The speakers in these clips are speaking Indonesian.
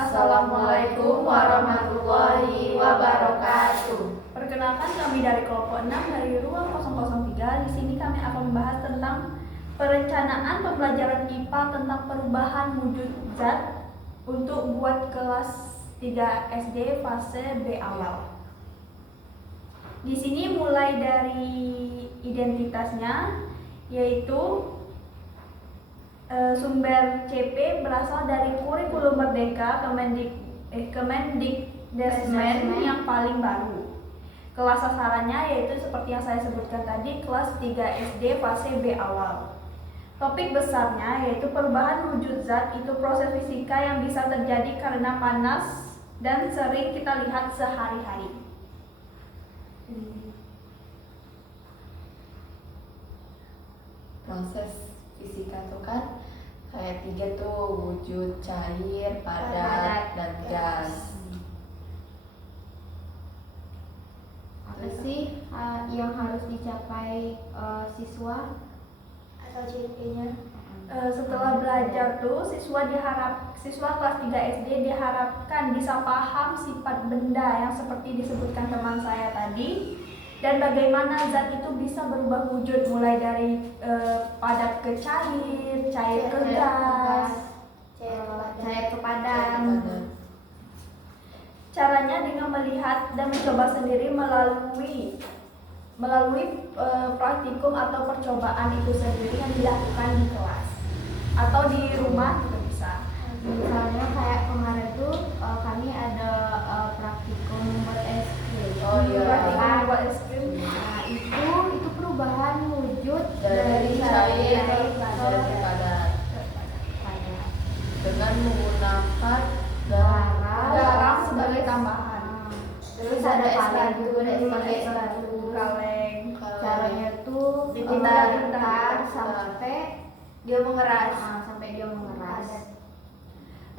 Assalamualaikum warahmatullahi wabarakatuh. Perkenalkan, kami dari kelompok 6 dari ruang 003. Di sini kami akan membahas tentang perencanaan pembelajaran IPA tentang perubahan wujud zat untuk buat kelas 3 SD fase B awal. Di sini mulai dari identitasnya, yaitu sumber CP berasal dari kurikulum Merdeka Kemendikbudrismen yang paling baru. Kelas sasarannya yaitu seperti yang saya sebutkan tadi, kelas 3 SD fase B awal. Topik besarnya yaitu perubahan wujud zat, itu proses fisika yang bisa terjadi karena panas dan sering kita lihat sehari-hari. Proses fisika tuh kan kayak 3 tuh, wujud, cair, padat, dan gas. Apa sih yang harus dicapai siswa atau ciri-cirinya? Setelah belajar tuh siswa kelas 3 SD diharapkan bisa paham sifat benda yang seperti disebutkan teman saya tadi, dan bagaimana zat itu bisa berubah wujud mulai dari padat ke cair, cair ke gas, Cair ke padat. Caranya dengan melihat dan mencoba sendiri melalui praktikum atau percobaan itu sendiri yang dilakukan di kelas atau di rumah juga bisa. Misalnya kayak kemarin tuh kami ada praktikum buat es krim. Praktikum buat es krim. Nah, itu perubahan wujud Dari cair ke padat. Dengan menggunakan Garam sebagai tambahan. Terus ada kaleng juga, ada pakai batu. kaleng. Caranya tuh Diputar-putar sampai dia mengeras. sampai dia mengeras.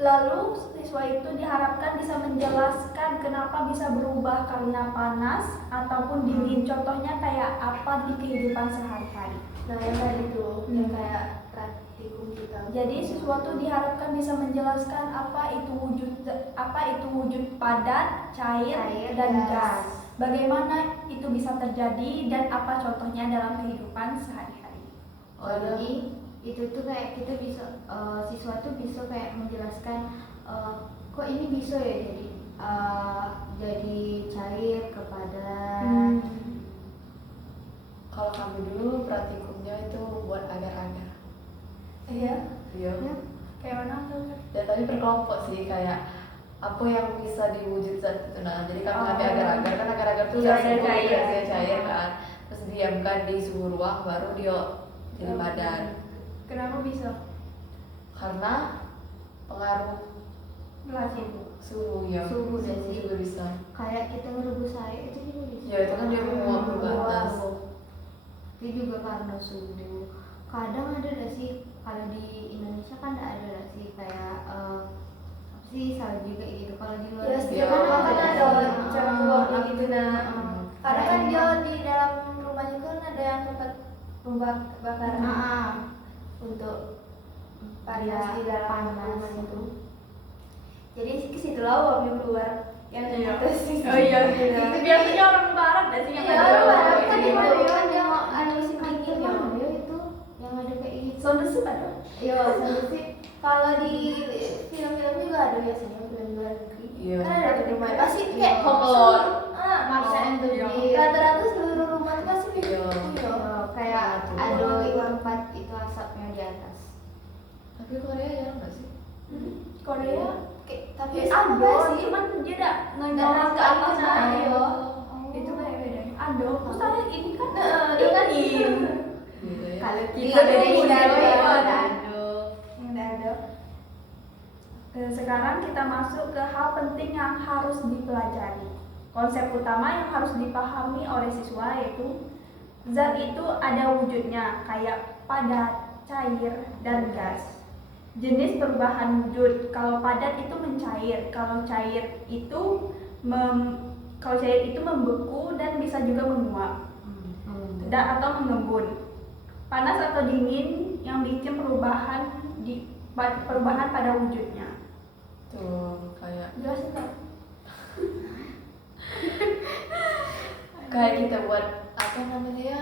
Lalu siswa itu diharapkan bisa menjelaskan kenapa bisa berubah karena panas ataupun dingin. Contohnya kayak apa di kehidupan sehari-hari. Nah, yang tadi tuh yang kayak praktikum kita. Jadi siswa tuh diharapkan bisa menjelaskan apa itu wujud padat, cair, dan gas. Bagaimana itu bisa terjadi dan apa contohnya dalam kehidupan sehari-hari. Jadi itu tuh kayak kita bisa siswa tuh bisa kayak menjelaskan kok ini bisa ya jadi cair ke padat. Kalau kami dulu praktikumnya itu buat agar-agar. Iya. Iya. Kayak mana tuh? Dan tadi berkelompok sih, kayak apa yang bisa diwujud zat itu. Nah, jadi karena kami agar-agar kan agar-agar tuh Iya, suhu cair. dia cair kan, terus diamkan di suhu ruang baru dia jadi padat. Kenapa bisa? Karena pengaruh suhu ya, Suhu dan juga bisa. Kayak kita ngerebus air itu juga bisa. Ya itu kan dia menguap ke atas. Itu juga karena suhu. Kadang ada gak sih, kalau di Indonesia kan ada gak sih kayak apa sih salju juga gitu. Kalau di luar Iya, kan ada cara keluar gitu. Karena kan dia di dalam rumah juga kan ada yang tempat pembakaran untuk panas di dalam rumah itu. Jadi kesitulah uapnya keluar yang di atas. Oh iya. Itu biasanya orang barat dah sih yang Iya, ada. orang barat kan Gitu. kan dia ada musim dingin ya. Dia itu yang ada kayak gitu. Sondersip ada. Iya, sama sih. Kalau di film-film juga ada biasanya film luar negeri. Iya. Kan ada di rumah. Pasti kayak Home Alone. Marsha and the Iya. Bee. Rata-rata seluruh rumah tuh pasti begitu. Iya. Iya. Kayak Tuh. ada tempat itu asapnya di atas. Tapi Korea jarang nggak sih? Korea. Tapi Ado, sama sih. cuman dia tak Nggak nengok ke atas nah, aja. iya. Itu kayak beda. Ado, terus ada ini kan Dia kan dingin. Gitu ya. Kalau Iya, kita beda beda ide ide. Aduh. Ada. Sekarang kita masuk ke hal penting yang harus dipelajari. Konsep utama yang harus dipahami oleh siswa yaitu zat itu ada wujudnya kayak padat, cair, dan gas. Jenis perubahan wujud, kalau padat itu mencair, kalau cair itu membeku dan bisa juga menguap atau mengembun. Panas atau dingin yang bikin perubahan pada wujudnya. Tuh kayak Jelasin dong. kita buat apa namanya ya?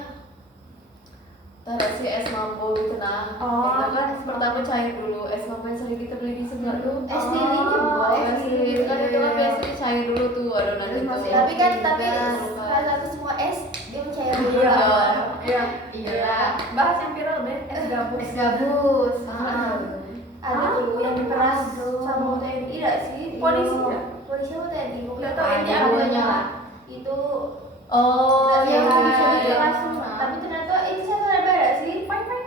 Tadi si es mambo gitu nah. Oh, Kita kan pertama cair dulu es mambo yang sering kita beli di sebelah tuh. Es lilin juga. Es lilin kan itu kan biasanya cair dulu tuh adonan itu. Tapi kan salah satu semua es dia mencair dulu. Iya. Iya. Iya. Bahas yang viral deh, es gabus. Es gabus. Ada dulu yang diperas sama TNI tidak sih? Polisi ya? Polisi sama TNI. Nggak tahu ini Ada apa duanya. Itu Oh Yang iya. bisa iya. diperas semua. tapi ternyata itu saya tidak beda sih.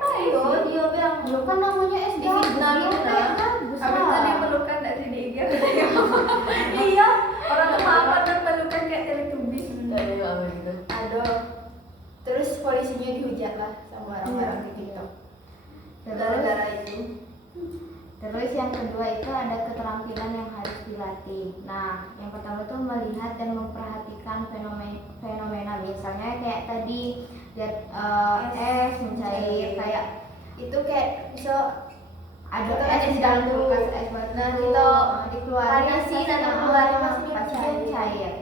Ayo dia bilang Lo kan namanya es Di gabus. fitnah gitu, Lo nah. kayak gabus Habis itu lah. diperlukan dari sini IG. Iya, orang lama dan pelukan kayak Teletubbies. Dari apa gitu. ada. Terus polisinya dihujat lah sama orang-orang di TikTok. Gara-gara itu. Terus yang kedua itu ada keterampilan yang harus dilatih. Nah, yang pertama tuh melihat dan memperhatikan fenomena misalnya kayak tadi lihat es mencair, kayak Itu kayak bisa ada Kita es di es dalam batu. kulkas es batu. Nah, kita dikeluarin panasin, pasti nanti keluarin pasti pasti cair. cair.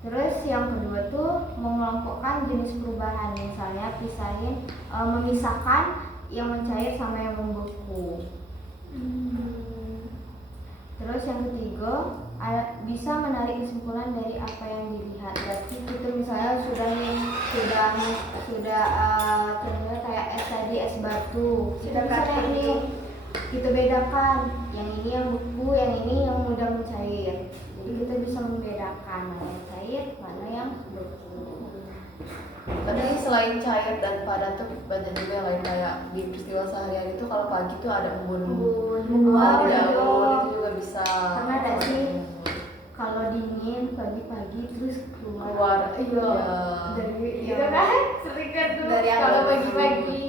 Terus yang kedua tuh mengelompokkan jenis perubahan, misalnya memisahkan yang mencair sama yang membeku. Terus yang ketiga bisa menarik kesimpulan dari apa yang dilihat. Berarti itu misalnya sudah contohnya kayak es tadi es batu. Sudah Misalnya praktik ini itu. kita bedakan yang ini yang beku, yang ini yang mudah mencair. Jadi kita bisa membedakan mana yang cair, mana yang beku. Tapi selain cair dan padat tuh banyak juga yang lain kayak di peristiwa sehari-hari itu kalau pagi tuh ada embun Wah, di daun betul. itu juga bisa. Karena ada sih kalau dingin pagi-pagi terus Keluar. iya dari Iya kan sering kan tuh Dari kalau apa? pagi-pagi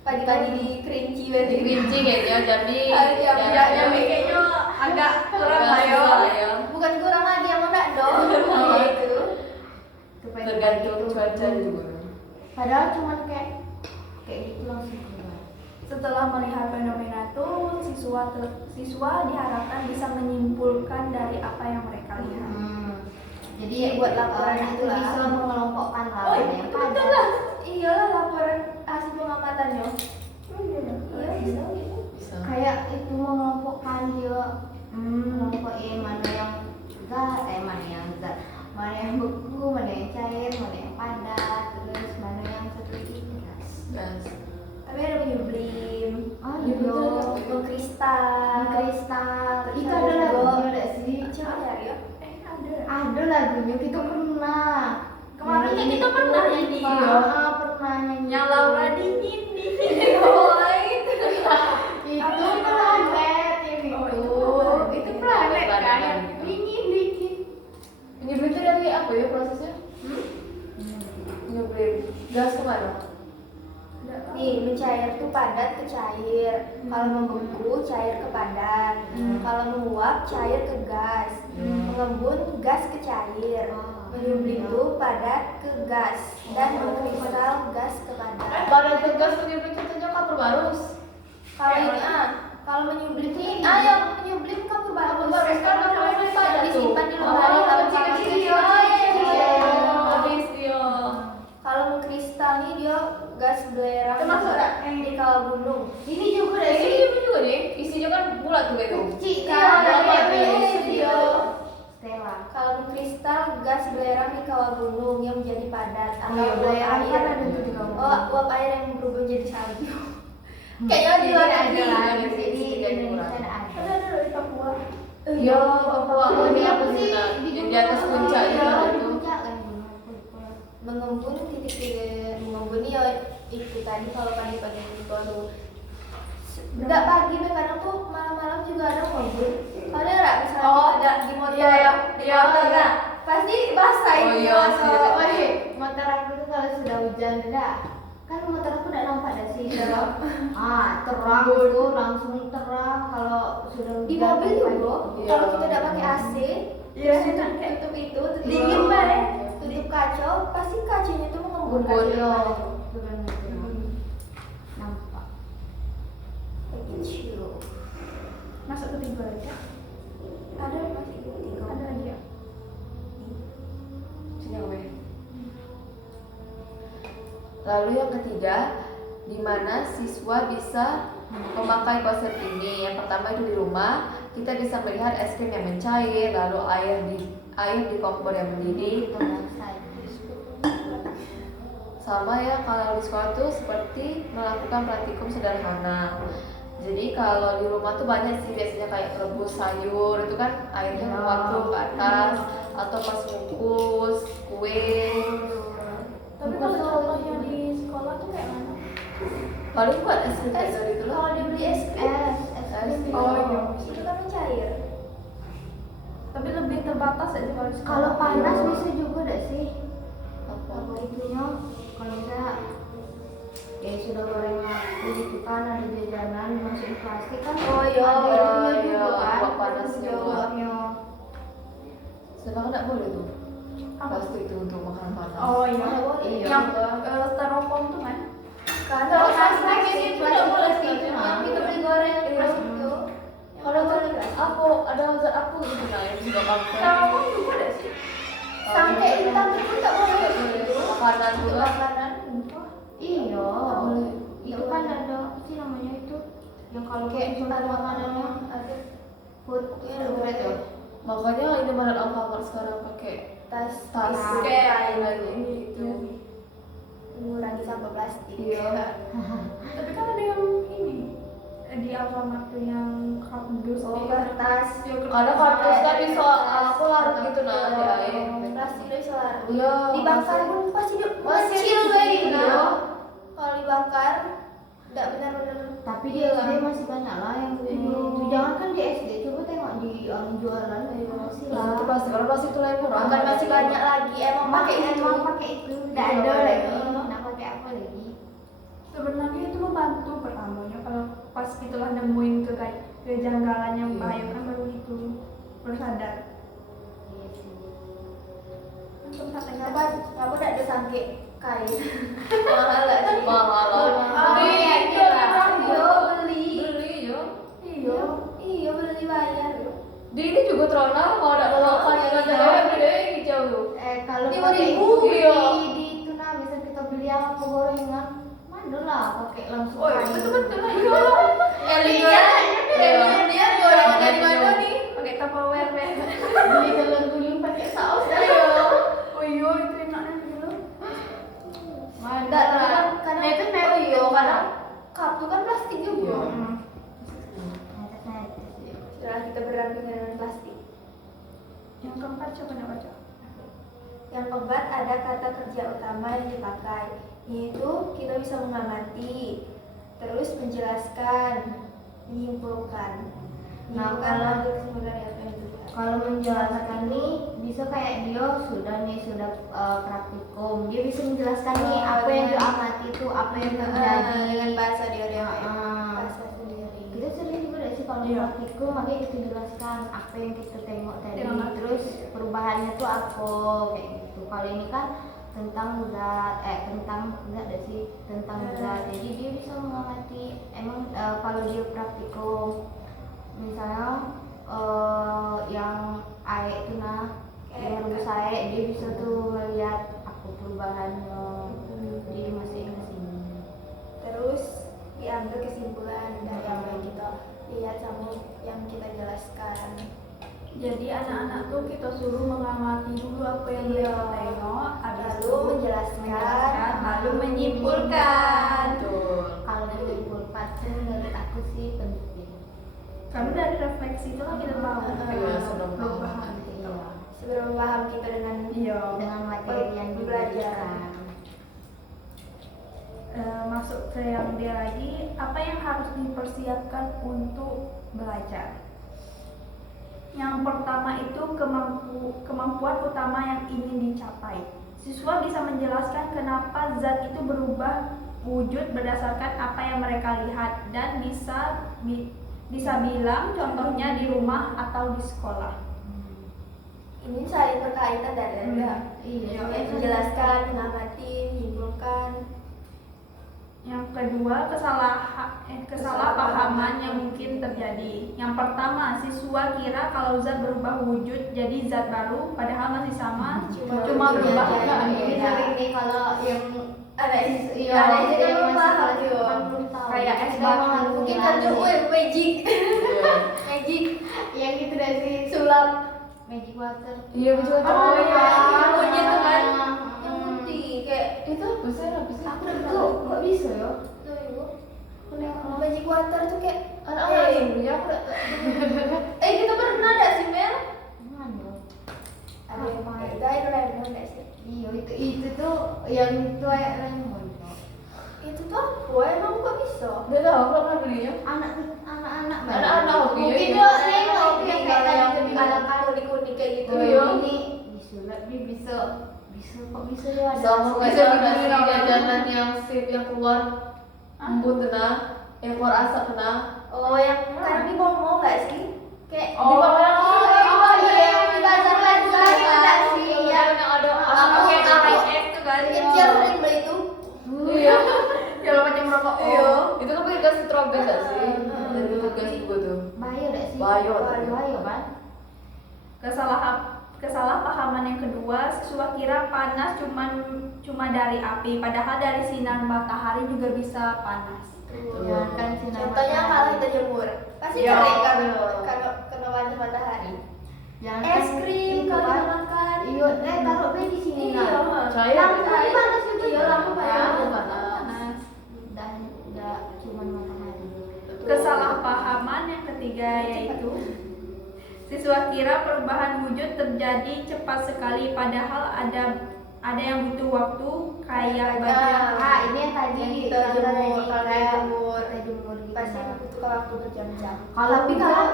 Pagi-pagi di kerinci Di berarti. kerinci kayaknya jadi Iya, Ya, kayaknya agak kurang lah yo. Bukan kurang lagi yang mana dong. Itu. Tergantung cuaca juga. padahal cuman kayak gitu langsung keluar. Setelah melihat fenomena itu, siswa diharapkan bisa menyimpulkan dari apa yang mereka lihat. Jadi Buat laporan itu itulah. bisa mengelompokkan lah Oh, mana iya, yang betul padat. lah. Iyalah laporan hasil pengamatannya. Iya bisa gitu. Bisa. Kayak itu mengelompokkan dia mengelompokin mana yang zat, mana yang beku, mana yang cair, mana yang padat, terus mana yang seperti gas. Gas. Tapi ada menyublim, Oh Iya, betul. mengkristal. kristal. Terus Itu ada ada juga- lagunya ada sih. Coba cari ya. Ada. Ada lagunya kita pernah. Kemarin Nyanyi kita pernah nyanyi. Pernah nyanyi. Yang Laura dingin Itu planet yang Oh, itu. itu Itu planet kan planet yang gitu. dingin dikit. Nyublim itu dari apa ya prosesnya? Nyublim gas kemana? Nih, mencair tuh padat ke cair. Kalau membeku, cair ke padat. Kalau menguap, cair ke gas. Mengembun, gas ke cair. Menyublim tuh padat ke gas dan mengkristal gas ke padat. Pada tugas menyublim contohnya kapur barus. Kalau ini kalau menyublim ini yang menyublim kapur barus. Barus kan namanya padat tuh. Disimpan di lemari lama kecil-kecil. Oh iya iya. Habis dia. Kalau mengkristal nih dia gas belerang. Termasuk ada di kawah gunung. Ini juga deh. Ini juga nih, isinya kan bulat tuh itu. Kecil Iya, kan ada ada video. Stella. Kalau mengkristal gas belerang di kawah gunung yang menjadi padat Oh atau iya, uap belerang air. kan ada tuh di kawah gunung. Uap air yang berubah menjadi salju. Kayaknya di luar negeri. lah. Di Jadi sini di kan Indonesia kurang. ada. Ada di Papua. Iya, Papua. Oh, Ini ini apa apa sih? sih? Yang di atas puncak itu Iya, ada di tuh. puncak kan gunung. Aku lupa. Mengembun titik-titik mengembun ya itu tadi kalau pagi-pagi itu tuh. Enggak pagi deh, kadang tuh malam-malam juga ada mengembun. Kalau nggak misalnya Oh, ada di motor. iya, enggak. Pasti basah Oh, itu iya, atau sih. Woi, motor aku tuh kalau sudah hujan tidak, kan motor aku udah nampak dah sih terang. Terang itu langsung terang kalau sudah hujan. di mobil juga. Iya. Kalau kita udah pakai AC, Iya, terus tutup itu, tutup Dingin banget. tutup kacau, pasti kacanya tuh mengembun. Mengembun. Iya, kacanya. itu kan nampak. Kecil. Masuk ke tidur aja. Ada masih 3. Ada lagi ya? Sini gue. Lalu yang ketiga, di mana siswa bisa memakai konsep ini. Yang pertama itu di rumah, kita bisa melihat es krim yang mencair, lalu air di kompor yang mendidih. Sama ya, kalau di sekolah tuh seperti melakukan praktikum sederhana. Jadi kalau di rumah tuh banyak sih biasanya kayak rebus sayur itu kan airnya menguap tuh ke atas, atau pas ngukus kue. Tapi kalau contohnya di sekolah tuh kayak mana? Paling buat es krim kayak gitu loh. Kalau dibeli es krim, Oh iya. itu kan mencair. Tapi lebih terbatas aja kalau di sekolah. Kalau panas bisa juga gak sih? Apa? Itunya kalau misalnya ya sudah goreng aku gitu kan, ada jajanan dimasukin plastik kan. Oh iya, ada itunya iya, juga kan. buat panasnya. Buatnya. Sedangkan nggak boleh tuh. Apa? Plastik itu untuk makanan panas. Oh iya. Iya. Yang styrofoam tuh kan? Kan Kalau kalau plastik plastik itu itu nggak tidak boleh boleh gitu. gitu. Kita beli goreng Iya. plastik itu. Kalau tuh aku ada hazard aku gitu nah yang sudah kampung. Styrofoam juga ada sih. Sampai hitam itu tidak boleh. Makanan Untuk juga. makanan. Iya. boleh. Itu kan ada apa sih namanya itu yang kalau Kayak konsumsi ada makanannya ada food food ya. Makanya Indomaret Alfamart sekarang pakai tas tas kayak kain lagi gitu. Mengurangi sampah plastik. Iya. Tapi kan ada yang ini di Alfamart tuh yang kardus. Oh, gitu. kertas. Iya, kertas. Karena kartus kan bisa aku larut gitu nah di air. Plastik itu bisa larut. Iya. Dibakar pun pasti Masih kecil kecil, kayak gitu. iya. Kalau dibakar tidak benar-benar. Tapi di SD masih banyak lah yang jangan kan di SD, coba tengok di orang jualan masih Itu lah. pasti kalau pasti itu lain murah. Akan masih banyak lagi. Emang pakai itu. emang pakai itu, nggak Iya, ada pakai lagi. itu. Nah pakai apa lagi? Sebenarnya itu membantu pertamanya kalau pas itulah nemuin kejanggalan yang Iya. membahayakan baru itu baru sadar. Iya sih. Untuk katanya Kenapa tidak ada sangke kain? Mahal lah sih. Mahal. Iya, Iya, Yo beli. Beli yo. iya. Iya beli bayar. Di ini juga terkenal kalau ada makan Iya. dengan cewek beda hijau tuh. Kalau 5.000, pakai itu iya. di itu nah misal kita beli apa gorengan, mana lah pakai langsung Oh iya, kain. betul-betul lah iya. Dia gorengan dari mana nih? Pakai Tupperware deh. Beli telur gulung pakai saus dah. Oh iya, itu enaknya gitu. Mana Enggak, tapi lah. kan karena Nah, itu oh memang iya, karena kartu kan plastik juga. Setelah kita berdampingan dengan plastik. Yang keempat coba nak baca. Yang keempat ada kata kerja utama yang dipakai, yaitu kita bisa mengamati, terus menjelaskan, menyimpulkan. Nah, Menyimpulkan kalau- ambil kesimpulan dari apa yang dilihat. Kalau menjelaskan nih bisa kayak dia sudah praktikum, dia bisa menjelaskan nih apa yang dia amati itu apa yang terjadi dengan bahasa dia yang Ah. bahasa sendiri. Kita sering juga nggak sih kalau Iya. praktikum makanya kita jelaskan apa yang kita tengok tadi Dengan arti. terus perubahannya tuh apa kayak gitu. Kalau ini kan tentang enggak ada sih tentang zat, jadi dia bisa mengamati emang kalau dia praktikum misalnya yang air itu nah yang rebus air dia bisa tuh melihat apa perubahannya di masing-masing. Terus diambil kesimpulan dari apa yang kita lihat sama yang kita jelaskan. Jadi anak-anak tuh kita suruh mengamati dulu apa yang Iya. mereka tengok, habis Lalu itu menjelaskan, lalu menyimpulkan. Betul. Kalau menyimpulkan tuh menurut aku sih penting. Karena dari refleksi itu kan kita tahu Iya, sudah perubahan. Iya. Seberapa paham kita dengan Iya. Dengan materi yang Belajar. diberikan. Masuk ke yang dia lagi, apa yang harus dipersiapkan untuk belajar? Yang pertama itu kemampuan utama yang ingin dicapai. Siswa bisa menjelaskan kenapa zat itu berubah wujud berdasarkan apa yang mereka lihat dan bisa bilang contohnya di rumah atau di sekolah. ini saling berkaitan dari Hmm. ada Iya. menjelaskan, mengamati, menyimpulkan. Yang kedua, kesalahpahaman yang mungkin terjadi. Yang pertama, siswa kira kalau zat berubah wujud jadi zat baru, padahal masih sama, cuma berubah Ini beda. sering nih kalau yang Ada iya, ada juga yang yang masih paham kelas yo. 80 tahun. Kayak es Kita batu. mau Mungkin lagi. kan magic. Iya. Magic yang itu dari si sulap magic water. Iya betul. Oh, iya, Ah, punya tuh kan. ah, yang putih kayak Itu apa sih? Apa sih? aku Tuh, kok bisa ya? tuh ibu. Magic water tuh kayak Anak-anak sebenarnya aku kita pernah ada sih Mel? Mana? Ada yang kayak Doraemon nggak sih? Iya, itu tuh yang itu kayak lemon. Itu tuh apa? Emang kok bisa? Udah tahu aku pernah belinya. Anak-anak banget. Anak-anak hobi. Mungkin Iya. lo nengok yang kayak tadi itu Ada kuning-kuning kayak gitu. Oh, iya. ini disulap dia bisa kok bisa ya ada. Sama kayak Bisa ada dibeli sih orang. jajanan yang sip yang keluar embun kena, yang keluar asap kena. Oh, yang karena di Momo nggak sih? Kayak Oh, di bawah yang iya, yang di bazar-bazar nggak sih? Iya, yang ada Pakai asap. tarik es tuh kan. Kecil sering beli itu. Iya. Kalau macam merokok. Iya. Itu kan pakai gas strobe nggak sih? Dan itu gas juga tuh. Bahaya enggak sih? Bahaya. Bahaya kan? Kesalahpahaman yang kedua, siswa kira panas cuma dari api, padahal dari sinar matahari juga bisa panas. Ya kan sinar Contohnya matahari. kalau kita jemur, pasti Iya. kering kan kalau kena panas matahari. Jangan Es kan krim itu kalau kan. kita makan. Iya, taruh be di sini Iya. lah. Cair. Lampu tadi panas juga. Iya, lampu panas. Panas. Udah cuma matahari. Kesalahpahaman yang ketiga yaitu siswa kira perubahan wujud terjadi cepat sekali, padahal ada yang butuh waktu kayak bagian. Ah, ini yang tadi Yang kita contoh jemur, tadi, kalau kayak jemur. kita jemur gitu. Pasti kan. butuh waktu berjam-jam. Kalau Tapi hujan,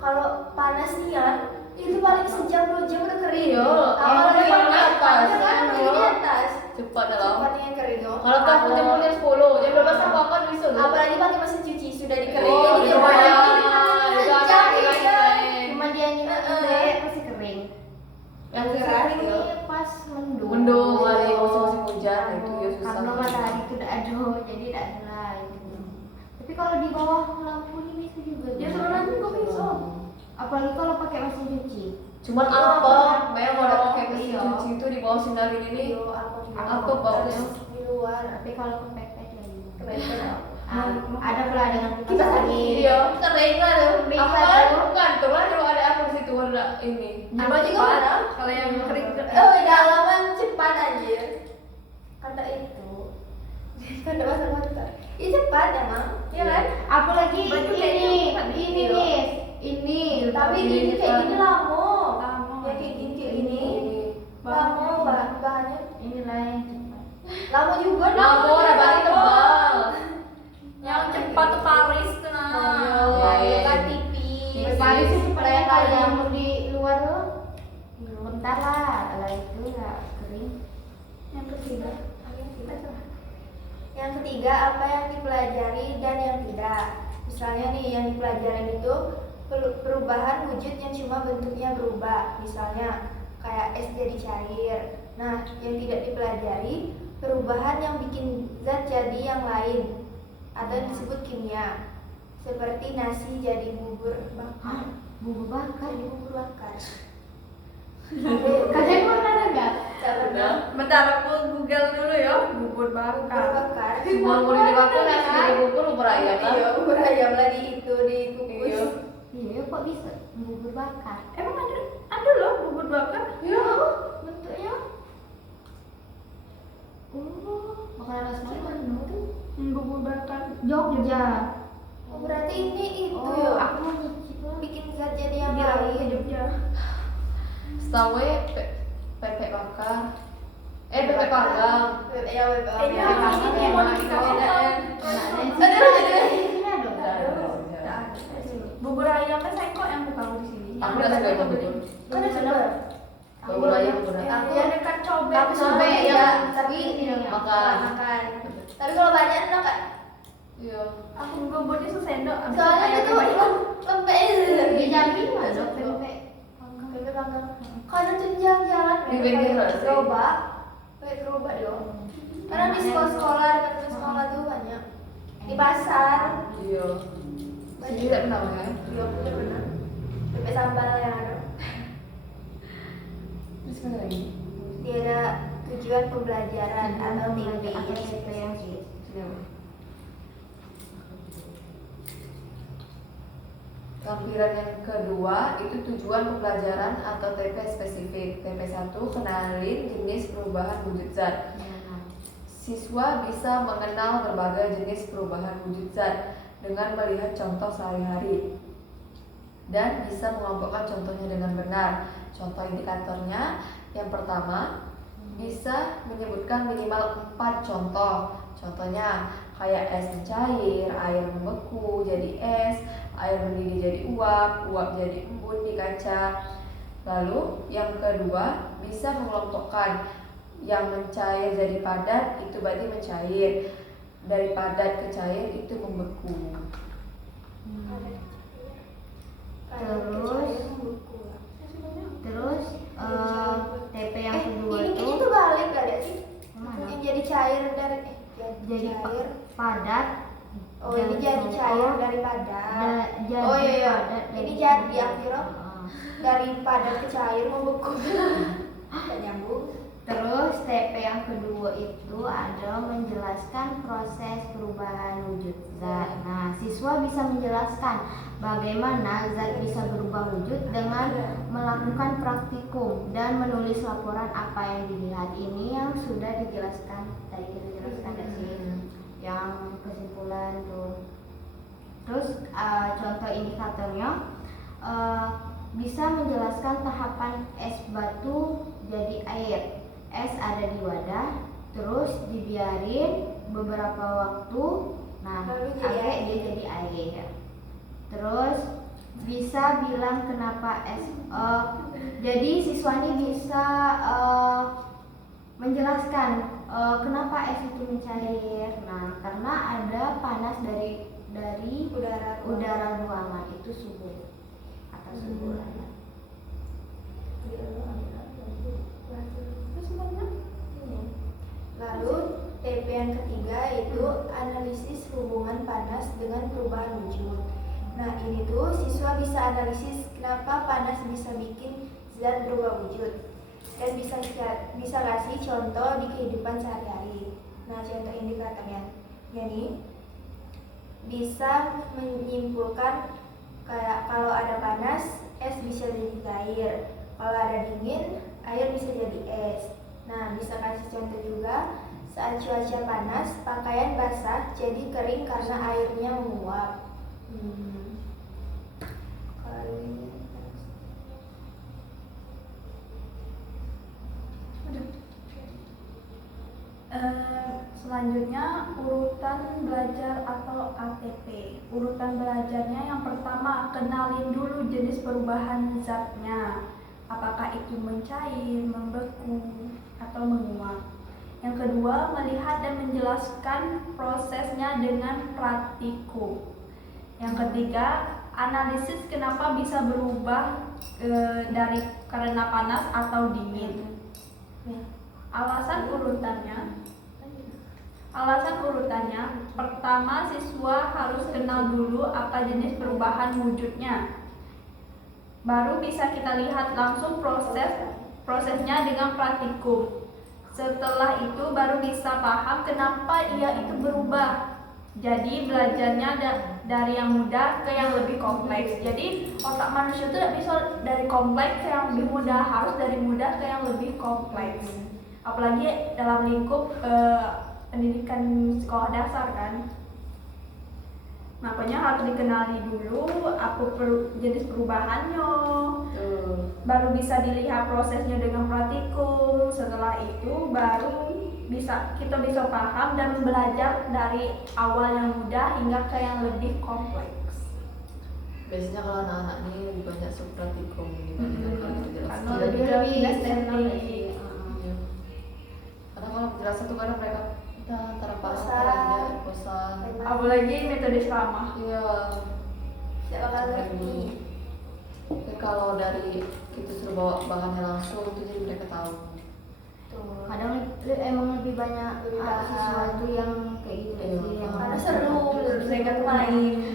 kalau panas nih ya, itu paling sejam 2 jam udah kering. Iya. Apalagi Yang kalau di atas. kan di atas. Cepat dalam. Cepatnya kering. yo. Kalau aku jemur jam 10, jam 12 aku akan bisa loh. Apalagi pakai mesin cuci sudah dikeringin Oh, di iya, rumah. iya. Sejam Iya, iya. cuma dia nyinir masih kering. Yang Keras keras ini ya. pas mendung. Mendung hari musim hujan itu ya susah. Karena matahari itu tidak ada, jadi tidak ada lah itu. Tapi kalau di bawah lampu ini bisa juga. Ya sebenarnya kok bisa. Apalagi kalau pakai mesin cuci. Cuman apa? Memang kalau pakai mesin cuci itu di bawah sinar ini Yo, apa juga. apa baunya? Harus di luar. Tapi kalau kepepet lagi. Kebaikan. Ada pula dengan Kita kipas angin. Iya. Kering lah tuh. Aku kan bukan, tuh kan kalau ada aku di situ ada ini. Apa juga mana? Kalau yang kering Oh, dalaman cepat aja. Kata itu. Kata masa-masa. Ya cepat emang, ya kan? Apalagi Baju ini, kayaknya bukan ini gitu. nih, ini. Tapi gini kayak gini lama. Lama. Ya kayak gini. Lama bahannya. Inilah yang cepat. Lama juga Lama, rabani tebal. Yang cepat tuh Paris tuh nah. Iya. Kan tipis. Di Paris itu Supaya seperti kalau kayak jamur di luar tuh. Bentar lah, kalau itu ya kering. yang ketiga. Yang ketiga, apa yang dipelajari dan yang tidak. Misalnya nih, yang dipelajarin itu perubahan wujud yang cuma bentuknya berubah. Misalnya kayak es jadi cair. Nah, yang tidak dipelajari perubahan yang bikin zat jadi yang lain atau yang disebut kimia. Seperti nasi jadi bubur bakar. Bumbu bakar. Jadi bubur bakar. Kalian pernah ada nggak? Udah. Bentar aku Google dulu ya, bubur Bubur bakar. bakar. Semua murid di aku nasi dari bubur bubur ayam lah. Iya, bubur ayam lagi itu dikukus. Iya. Iya, kok bisa bumbu bakar? Emang ada loh bubur bakar? Iya. Bentuknya. Makanan nasi Mana tuh? Bubur bakar. Jogja. Oh, berarti ini itu Oh, ya. aku mau nyicip lah. Bikin zat jadi yang Iya, ke lain. Jogja. Setahu pepek bakar. Pepek panggang. Ya, web. Iya, ini modifikasi kan. Ini ada. Bubur ayamnya saya kok yang buka di sini. Aku udah suka itu bubur. Kan ada coba. Bubur ayam bener. Yang dekat cobek. Aku coba Nah, ya, tapi tapi ini makan. makan. Tapi kalau banyak enak kan? Iya. Aku buburnya sesendok. abis Soalnya ayamnya itu banyak. lembek. Di Jambi mana pempek? Pempek panggang. Kalau tunjang jalan, Di pinggir nggak sih? gerobak. Kayak gerobak dong. Karena di sekolah-sekolah, dekat sekolah tuh banyak. Di pasar. Iya. Sini tidak pernah kan? Iya, udah pernah. Sampai sambal yang ada. Terus mana lagi? Dia ada tujuan pembelajaran atau TP. TP yang sih. Lampiran yang kedua itu tujuan pembelajaran atau TP spesifik. TP1 kenalin jenis perubahan wujud zat. Siswa bisa mengenal berbagai jenis perubahan wujud zat dengan melihat contoh sehari-hari dan bisa mengelompokkan contohnya dengan benar. Contoh indikatornya yang pertama bisa menyebutkan minimal 4 contoh. Contohnya kayak es mencair, air membeku jadi es, air mendidih jadi uap, uap jadi embun di kaca. Lalu yang kedua bisa mengelompokkan yang mencair jadi padat itu berarti mencair, dari padat ke cair itu membeku. Terus TP yang kedua ini tuh balik gak ada sih? Mana? Yang jadi cair dari jadi cair. padat. Oh ini jadi cair dari padat. Jadi Oh iya, padat ini dari jadi padat. akhirnya dari padat ke cair membeku. Gak nyambung. Terus TP yang kedua itu adalah menjelaskan proses perubahan wujud zat. Nah, siswa bisa menjelaskan bagaimana zat bisa berubah wujud dengan melakukan praktikum dan menulis laporan apa yang dilihat. Ini yang sudah dijelaskan tadi kita jelaskan nggak sih? Yang kesimpulan tuh. Terus contoh indikatornya bisa menjelaskan tahapan es batu jadi air. Es ada di wadah, terus dibiarin beberapa waktu, nah sampai dia jadi air. Terus bisa bilang kenapa es. Jadi siswa ini bisa menjelaskan kenapa es itu mencair. Nah, karena ada panas dari udara ruangan itu suhu atau suhu ruangan. Lalu TP yang ketiga itu analisis hubungan panas dengan perubahan wujud. Nah ini tuh siswa bisa analisis kenapa panas bisa bikin zat berubah wujud dan bisa kasih contoh di kehidupan sehari-hari. Nah contoh indikatornya, jadi bisa menyimpulkan kayak kalau ada panas es bisa jadi cair, kalau ada dingin air bisa jadi es. Nah, bisa kasih contoh juga saat cuaca panas, pakaian basah jadi kering karena airnya menguap. Kalau ini selanjutnya urutan belajar atau ATP. Urutan belajarnya yang pertama, kenalin dulu jenis perubahan zatnya. Apakah itu mencair, membeku, atau menguap. Yang kedua, melihat dan menjelaskan prosesnya dengan praktikum. Yang ketiga, analisis kenapa bisa berubah dari karena panas atau dingin. Alasan urutannya, pertama siswa harus kenal dulu apa jenis perubahan wujudnya. Baru bisa kita lihat langsung prosesnya dengan praktikum. Setelah itu baru bisa paham kenapa ia itu berubah. Jadi belajarnya dari yang mudah ke yang lebih kompleks. Jadi otak manusia itu tidak bisa dari kompleks ke yang lebih mudah, harus dari mudah ke yang lebih kompleks. Apalagi dalam lingkup pendidikan sekolah dasar kan. Makanya harus dikenali dulu apa jenis perubahannya. Baru bisa dilihat prosesnya dengan praktikum. Setelah itu baru kita bisa paham dan belajar dari awal yang mudah hingga ke yang lebih kompleks. Biasanya kalau anak-anak ini lebih banyak praktikum dibandingkan kalau kita Karena jelas. lebih estetik. Iya. Karena kalau penjelasan tuh kadang mereka antara paham Bosan. kadang bosan. Apalagi metode selama. Iya. tidak bakal ngerti. Tapi kalau dari kita suruh bawa bahannya langsung itu jadi mereka tahu. Tuh. Kadang emang lebih banyak Lebih paham. sesuatu yang kayak gitu Iya. sih yang Karena seru menurut mereka tuh main.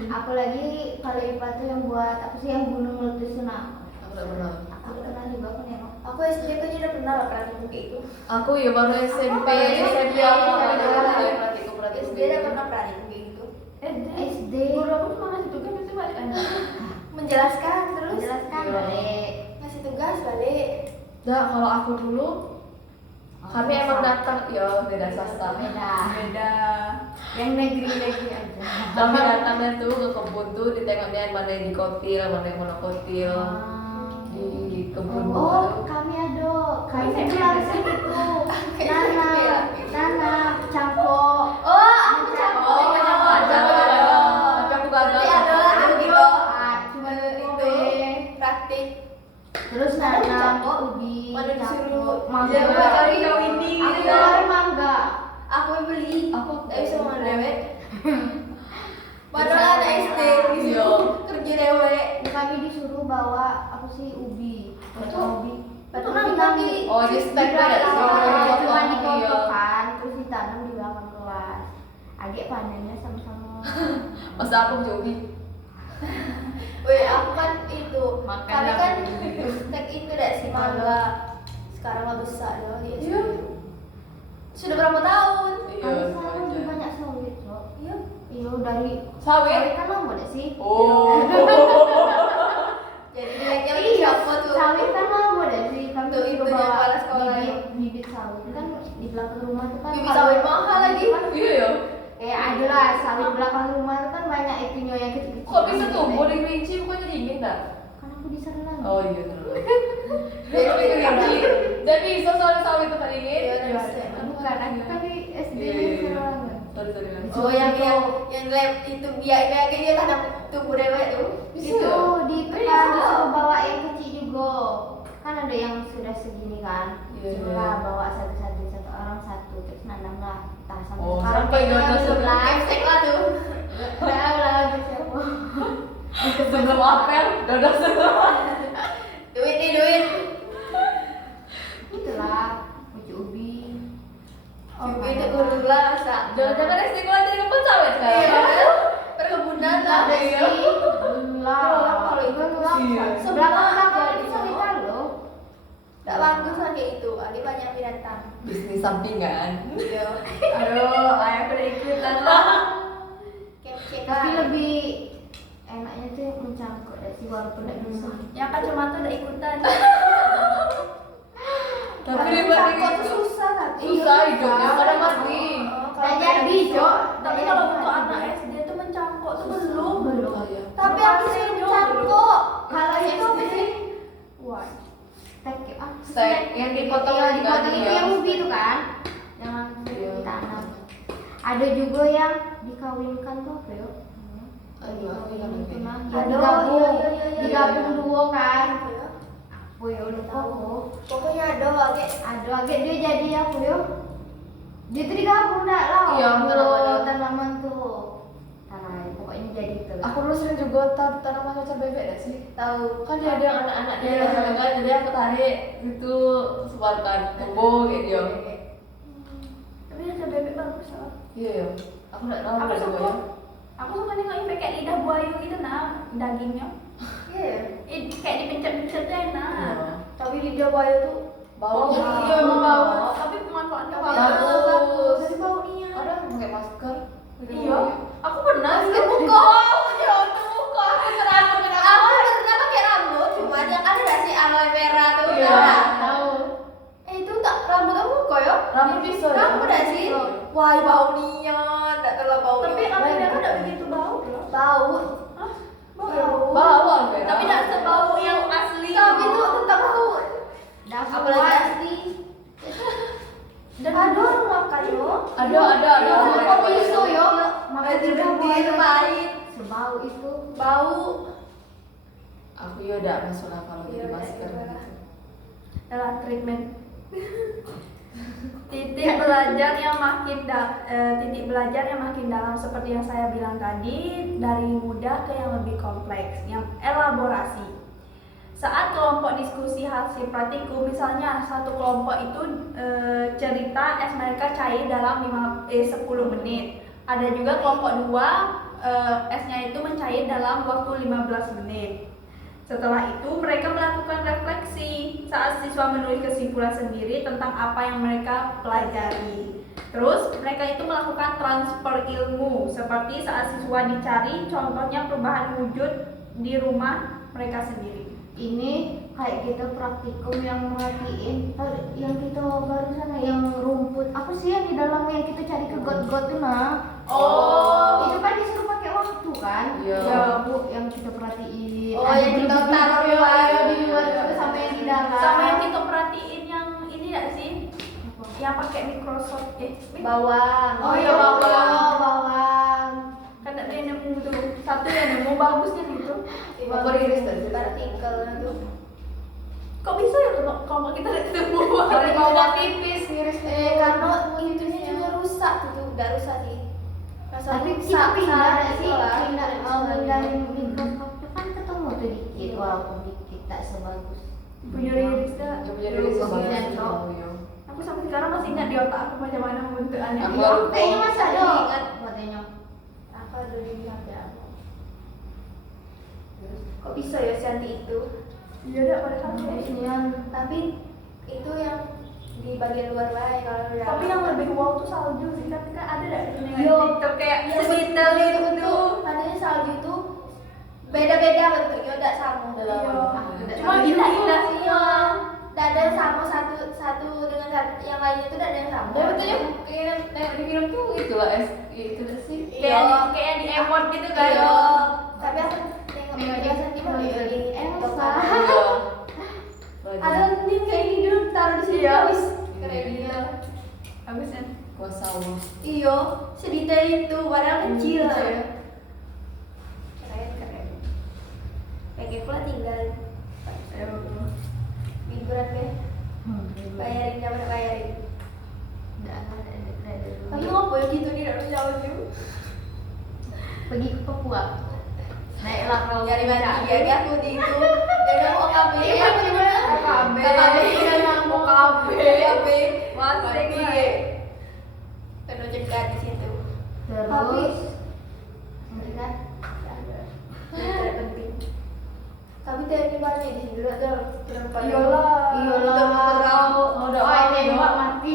apalagi kalau IPA tuh yang buat apa sih yang gunung meletus tuh nah Aku udah pernah. aku pernah juga aku nengok Aku SD tuh udah pernah lah praktikum kayak itu. Aku ya baru SMP, SMP Iya, aku iya, ada iya. praktikum SD udah pernah praktikum kayak gitu. SD Guru aku cuma ngasih tugas itu balik aja. Menjelaskan terus. menjelaskan Iya. balik Ngasih tugas balik. Nah, kalau aku dulu kami emang datang ya beda swasta. beda Beda. yang negeri aja Kami datangnya tuh ke kebun tuh ditengoknya mana yang dikotil, mana yang monokotil di kebun oh tuh. kami ada kami Kami itu langsung itu Nana cangkok Oh, aku campur. Oh, Ingat ada, aku ada. Tapi aku gagal. Nanti ada lah Aku gitu. cuma Itu praktik. terus nanam Cangkok. ubi Mana disuruh mangga ya, buat kali kau ini aku gitu. lari mangga Aku yang beli. Aku Gak bisa makan dewek. Padahal Bisa. ada SD disuruh kerja dewek. kami disuruh bawa apa sih ubi potong ubi Betul, Ubi nanti. Oh, di stek di beda sih. belakang, cuma Iya. dipotongkan terus ditanam di belakang kelas adik panennya sama-sama Masa aku jogi. Weh, aku kan itu. Makan Kami aku kan gitu. stek itu dari si mangga. Sekarang lah besar loh di SD. Iya. Sudah berapa tahun? Iya, kami sekarang sengaja. lebih banyak sawit loh Iya. iya dari Sawit. kan lama deh sih Oh. Jadi jeleknya udah iya siapa tuh? sawit kan lama deh sih kami Tuh, suruh itunya bawa kepala sekolah. bibit sawit kan di belakang rumah tuh kan Bibit kalau- sawit mahal lagi. Iya ya. ada lah sawit belakang rumah tuh kan banyak itunya yang kecil-kecil Kok bisa tumbuh di kelinci bukannya dingin tak? kan aku di sana Oh iya terus. Jadi di kelinci. Jadi bisa soalnya sawit itu dingin. Iya, udah bisa. bukan aku kan di SD Iya, nya iya, iya. sekarang Sorry sorry. Oh yang lab itu biar kayak dia tanam tumbuh dewek tuh. Bisa itu ya? di Iya. kan disuruh bawa yang kecil juga kan ada yang sudah segini kan Iya, suruh iya. lah bawa satu orang satu terus nanam lah entah sampai Oh, sekarang sampai kayaknya gagal belum lah Kepsek lah tuh. udah lah siapa Sebelum apel, dadah semua. Duit nih duit. itulah uji ubi Ubi itu guru lah sa. Jangan-jangan SD gua jadi kebun sawit Iya. sekarang. Perkebunan lah. ada sih belum lah Belum, kalau itu belum iya. belakang itu sawitan loh Gak bagus lah kayak itu. Ada banyak binatang. Bisnis sampingan. Iya. Aduh, ayah udah ikutan lah. Kepsek tapi lah. lebih enaknya tuh mencangkuk deh sih walaupun nggak bisa Yang kacamata udah ikutan. Tapi Cangkok dibanding tuh itu susah tapi. susah hidupnya kadang mati. nggak jadi cok Tapi kalau untuk anak SD tuh mencangkok tuh belum. Iya. Tapi aku sih cangkok. kalau itu apa SD. sih wah stek Stek yang dipotong yang lagi kan, dipotong itu iya. yang ubi itu kan yang langsung Iya. ditanam ada juga yang dikawinkan tuh apa ya Aduh, aku nggak ngerti. Nah, Ada, ya digabung iya, iya, iya. digabung dua kan Iya. oh ya lupa kok Pokoknya ada agak ada agak dia jadi apa ya dia tuh digabung dah lah Iya, tanaman. tanaman tuh tanaman pokoknya jadi itu Aku dulu sering juga tanaman macam bebek deh sih. tahu. Kan dia ada yang anak-anak dia Iya. kan, jadi aku tarik itu sebarkan tumbuh kayak dia. Tapi ada bebek bagus loh. Iya ya. Aku nggak tahu Aku ada suka. juga. Aku suka nengok yang kayak lidah buaya gitu nah dagingnya. Iya. Kayak dipencet-pencetnya enak. Iya. Tapi lidah buaya tuh Bau. Iya, emang bau. Tapi pemanfaatannya Tapi bagus. bagus. Dari baunya. Ada pakai masker. Iya. Aku pernah Masker sih. buka. Ya itu buka. Aku pernah pakai rambut, cuma yang ada nggak sih aloe vera tuh? Iya. Nah. tahu Itu tak rambut aku kok ya? Rambut bisa ya? Rambut nggak sih? Wah bau nian, tak terlalu bau. Tapi aloe vera nggak begitu bau loh. bau. Hah? Bau aloe vera. Tapi nggak sebau yang asli. Tapi itu tetap bau. dapur Apalagi pasti Dan Ada orang makan yo. Ada. Iya, kok bisa yo makan Makan lidah di buaya pahit, sebau itu bau. Aku ya udah masuk lah kalau Iya, jadi masker. iya. gitu. adalah treatment. Titik belajar yang titik belajar yang makin dalam seperti yang saya bilang tadi, dari mudah ke yang lebih kompleks, yang elaborasi. Saat kelompok diskusi hasil praktikum, misalnya satu kelompok itu cerita es mereka cair dalam 10 menit. Ada juga kelompok 2 esnya itu mencair dalam waktu 15 menit. Setelah itu mereka melakukan refleksi saat siswa menulis kesimpulan sendiri tentang apa yang mereka pelajari. Terus mereka itu melakukan transfer ilmu seperti saat siswa dicari contohnya perubahan wujud di rumah mereka sendiri. Ini kayak kita praktikum yang merhatiin yang kita barusan yang rumput apa sih yang di dalam yang kita cari ke got-got tuh nah. Oh, Itu kan disuruh pakai waktu kan? Iya. Ya Bu, yang kita perhatiin. Oh, yang kita taruh di luar. di luar itu sama yang di dalam. sama yang kita perhatiin yang ini enggak sih? Yang pakai Microsoft bawang. Oh iya, bawang. Kan ada yang nemu tuh. Satu yang nemu bagusnya gitu. Apa iris tadi? Partikel itu. Kok bisa ya kalau kita lihat nemu Kalau bawang tipis, miris Karena itunya juga rusak tuh, udah rusak sih. Tapi kita pindah sih, pindahin Microsoft itu kan ketemu tuh dikit, walaupun dikit tak sebagus. punya Riris dah. yang punya diri sama Iya, yang Cok. Aku sampai sekarang masih ingat di otak aku macam mana membentukannya. Aku Iya. baru- Kayaknya masih ada Ingat. katanya. Apa dulu di HP aku? Kok bisa ya seanti itu? Iya dah padahal kayak Harusnya Tapi itu yang di bagian luar lah kalau udah. tapi yang lebih wow tuh salju sih, tapi kan ada dah di Iya. TikTok kayak Iya, sedetail betul, itu betul. tuh. Katanya salju itu beda-beda bentuknya, udah sama. Dalam- Iya. Cuma indah-indah sih ya. Tidak ada yang sama satu dengan yang lainnya itu tidak ada yang sama. Ya betulnya kayak di film tuh itulah es itu dah sih. Kayak di emot gitu kan. Iya. Tapi aku tengok Nengok dia dia sendiri sendiri. di Elsa. TikTok. Iya. Ada nih kayak ini dulu taruh di sini Iya. habis keren gitu. Bagus kan? Kuasa Allah. Iya, sedetail itu padahal kecil. Kecil ya. Keren. Pengen pula tinggal Ayo. liburan deh. Bayarin jangan bayarin. Tapi ngapa ya gitu nih harus jauh tuh. pergi ke Papua. Naiklah perahu Nyari mati kaca. ya dia aku di itu. Dan aku OKB. Iya, Aku di mana? OKB. OKB. OKB. Wasik Mati. lah. Penuh cekat di situ. Terus mereka Tidak penting. Tapi TNI banyak di sini ada berapa? iyalah. Oh, udah Oh, tembak tembak mati.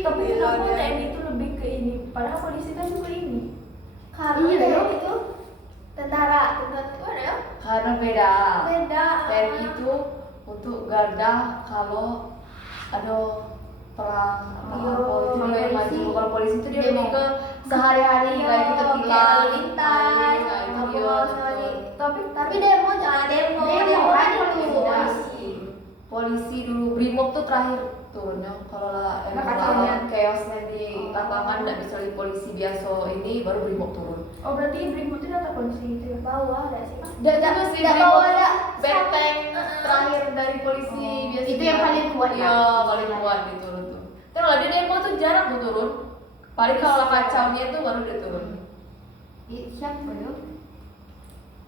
Tapi Iya, kenapa ada. TNI itu lebih ke ini? Padahal polisi kan juga ini. Karena Iya, TNI ya. itu tentara itu ada ya? Karena beda. Beda. TNI itu untuk garda kalau ada perang Iya, apa itu kalau yang polisi. maju. Kalau polisi itu dia Demo. lebih ke sehari-hari Iya, kayak kita kayak bilang lalu lintas, Nah, itu apa dia. sekali. Tapi Tapi demo jangan demo kan itu polisi. Polisi dulu Brimob tuh terakhir turunnya kalau lah Nah, emang kacaunya. chaosnya di lapangan nggak bisa lihat polisi biasa ini baru Brimob turun. oh berarti Brimob itu data polisi gitu ya? bawah ada sih. Dan juga sih Nggak Brimob bawa ada benteng Heeh. terakhir dari polisi Oh, biasanya. itu yang paling kuat, Iya, kan? paling kuat dia turun tuh. Terus kalau dia demo tuh jarang tuh turun. Paling kalau kacaunya tuh baru dia turun. Siapa yo?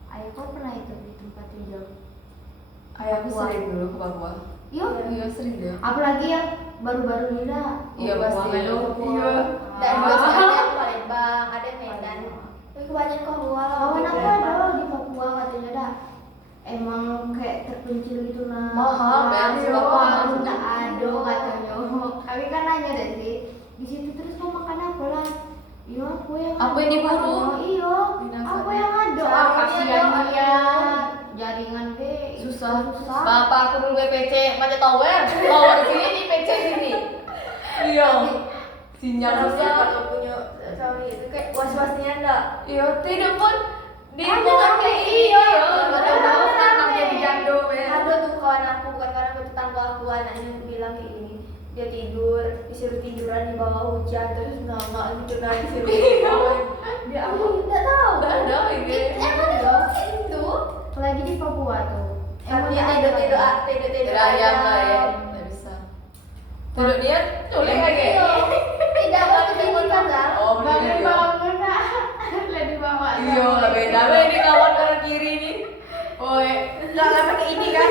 Ayahku pernah itu di tempat tinggal. Ayahku Papua. sering dulu ke Papua. Yo, Iya sering dia. apalagi yang baru-baru ini lah. Iya, pasti. Iya. Dan biasanya ada yang Palembang, ada yang Medan. Tapi kebanyakan kok luar. Kawan aku ada loh di Papua katanya dah. Emang kayak terpencil gitu nah. Mahal, Bel. Iya, Papua harus mahal. tak ada katanya. Kami kan nanya deh sih. Di situ terus mau makan apa lah? Iya, aku yang Apa yang ada. diburu? Iya, Binasa. apa yang ada? Soalnya Kasihan ada. dia. Jaringan be Susah. susah. Bapak aku dulu BPC macet tower. Tower sini di PC sini. Iya. Sinyal Harusnya susah. kalau punya suami itu kayak was-wasnya enggak. Iya, tidak pun di Ada pohon tapi kayak iya. betul. Tangannya dijando ya. Ada tuh kawan aku, bukan kawan aku, tetangga aku, anaknya bilang kayak gini. Dia tidur, disuruh tiduran di bawah hujan, terus nggak gitu nah disuruh tidur. Dia Aku apa? nggak tahu. Nggak ada ini. Emang ada kayak gitu. Apalagi di Papua tuh. Emang tak ada tidur katanya. tidur Ayam lah ya, nggak bisa. Tidak dia culik lagi. Iya. Tidak waktu tidur kan? Oh, bener ya. Bangun-bangun nah. Lah dibawa. Iya, lah beda lah ini kawan kanan kiri nih. Oi, Jangan pakai ini kan?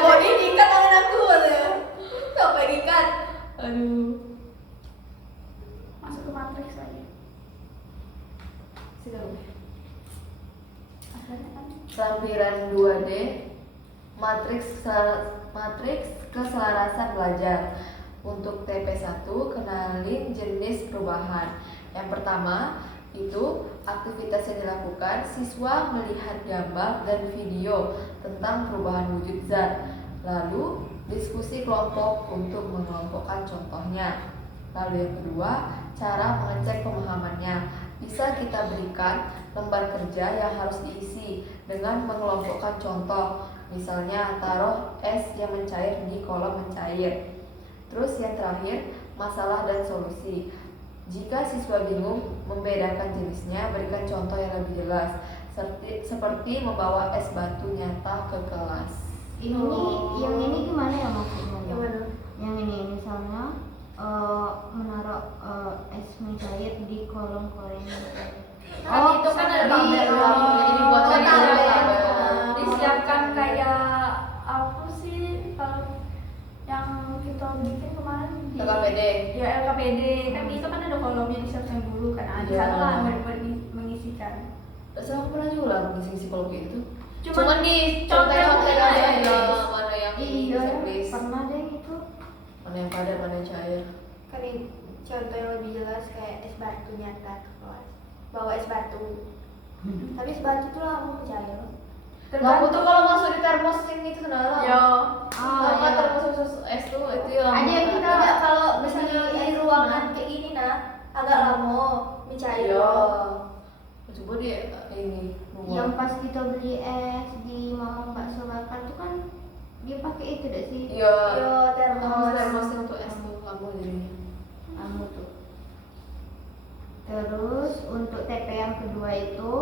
mau diikat tangan aku katanya. Sampai diikat. Aduh. Masuk ke matriks lagi. Sudah. Akhirnya kan Lampiran 2D matriks keselarasan belajar. Untuk TP1 kenalin jenis perubahan. Yang pertama itu aktivitas yang dilakukan siswa melihat gambar dan video tentang perubahan wujud zat. Lalu diskusi kelompok untuk mengelompokkan contohnya. Lalu yang kedua, cara mengecek pemahamannya. Bisa kita berikan lembar kerja yang harus diisi dengan mengelompokkan contoh. Misalnya taruh es yang mencair di kolom mencair. Terus yang terakhir, masalah dan solusi. Jika siswa bingung membedakan jenisnya, berikan contoh yang lebih jelas, seperti membawa es batu nyata ke kelas. Yang ini gimana ya maksudnya? Gimana? Yang ini misalnya menaruh es mencair di kolom koren. Kan itu kan ada tabel. Jadi dibuat Oh, lagi tabel. tabel. disiapkan kayak apa sih kalau yang kita bikin kemarin di LKPD. ya LKPD tapi itu kan ada kolomnya disiapkan dulu kan ada Iya. lah buat mengisikan. Saya aku pernah juga lah mengisi psikologi itu. Cuman Cuman di contoh-contoh contoh-contoh aja aja. mana yang ini Iya, checklist, pernah deh itu. mana yang padat, mana yang cair. Kan ini contoh yang lebih jelas kayak es batu nyata ke kelas. Bawa es batu. Tapi es batu tuh lama mencair. Lampu tuh kalau masuk di termos ini tuh kenapa? Yo. Sama iya. termos khusus es tuh itu yang Ada yang kita- Tidak kalau misalnya Beli di es ruangan kayak gini nah agak lama mencair. Iya. Coba dia ini Yang pas kita beli es di Mamang Bakso Bakar tuh kan dia pakai itu deh sih. Iya. Yo termos. Termos untuk es tuh kamu jadinya. Anu tuh. Terus untuk TP yang kedua itu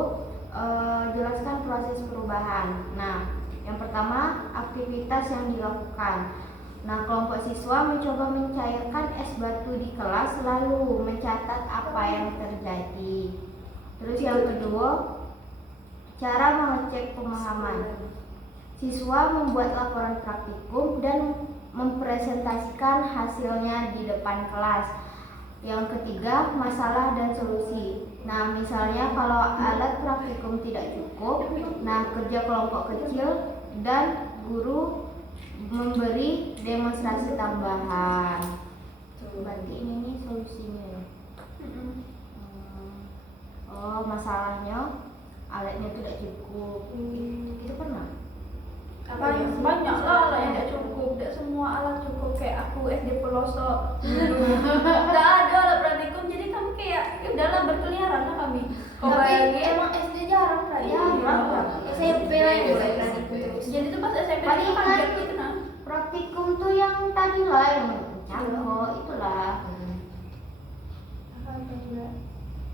jelaskan proses perubahan. Nah, yang pertama aktivitas yang dilakukan. Nah, kelompok siswa mencoba mencairkan es batu di kelas lalu mencatat apa yang terjadi. Terus yang kedua, cara mengecek pemahaman. Siswa membuat laporan praktikum dan mempresentasikan hasilnya di depan kelas. Yang ketiga, masalah dan solusi. Nah, misalnya kalau alat praktikum tidak cukup, nah kerja kelompok kecil dan guru memberi demonstrasi tambahan. Berarti ini nih solusinya ya. Oh, masalahnya alatnya tidak cukup. Itu pernah? Banyak lah alat yang tidak cukup, tidak semua alat cukup kayak aku SD pelosok dulu. Tidak ada alat praktikum, jadi kami kayak ya udahlah berkeliaran lah kami. Kau Tapi bayangin, emang SD jarang lah ya. Jarang. SMP lah yang mulai SMP. praktikum terus. jadi tuh pas SMP Paling itu kan- kaget gitu nah. Praktikum tuh yang tadi lah yang cangko itulah.